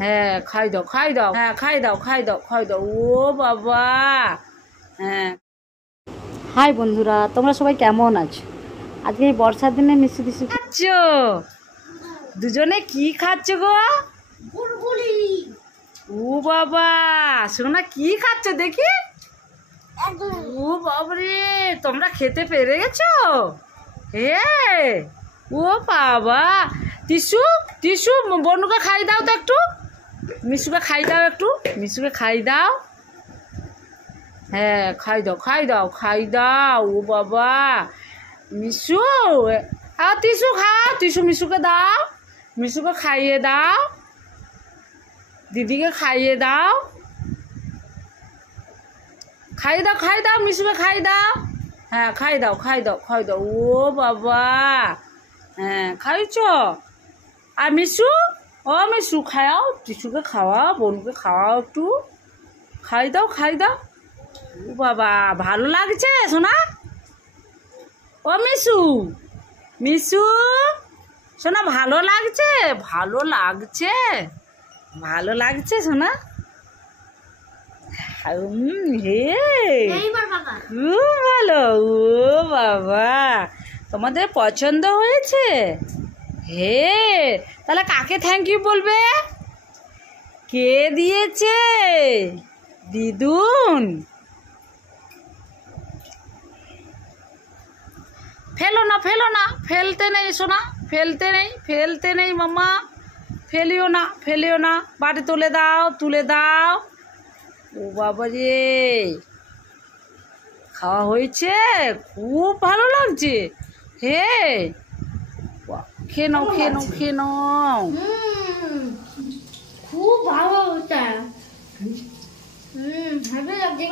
হ্যাঁ খাই দাও খাই দাও, হ্যাঁ খাই দাও খাই দাও খাই দাও। ও বাবা। হ্যাঁ হাই বন্ধুরা, তোমরা সবাই কেমন আছো? আজকে এই বর্ষার দিনে মিষ্টি দিচ্ছি। খাচ্ছ দুজনে, কি খাচ্ছ গো? ও বাবা, সোনা কি খাচ্ছ দেখি? ও বাবারে, তোমরা খেতে পেরে গেছো? ও বাবা, টিসু টিসু বনুকে খাই দাও তো একটু, মিশুকে খাই দাও একটু, মিশুকে খাই দাও। হ্যাঁ খাই দাও খাই দাও খাই দাও। ও বাবা, মিশু টিসু খাও, টিসু মিশুকে দাও, মিশুকে খাইয়ে দাও, দিদিকে খাইয়ে দাও, খাই দাও খাই দাও, মিশুকে খাই দাও। হ্যাঁ খাই দাও খাই দাও খাই দাও। ও বাবা, হ্যাঁ খাইছ? আর মিশু, ও মিশু খাও, টিসুকে খাওয়াও, বোনকে খাওয়াও একটু, খাই দাও খাই দাও। ও বাবা, ভালো লাগছে সোনা? ও মিশু, মিশু সোনা ভালো লাগছে? ভালো লাগছে, ভালো লাগছে সোনা? হে খুব ভালো। ও বাবা, তোমাদের পছন্দ হয়েছে? হে, তাহলে কাকে থ্যাংক ইউ বলবে? কে দিয়েছে? দিদুন। ফেলো না ফেলো না, ফেলতে নেই সোনা, ফেলতে নেই, ফেলতে নেই মাম্মা, ফেলিও না ফেলিও না, বাড়ি তুলে দাও তুলে দাও। ও বাবা রে, খাওয়া হয়েছে? খুব ভালো লাগছে। হে, খেয়ে নাও খেয়ে নাও খেয়ে নাও। খুব ভালো হচ্ছে। ভালো লাগছে।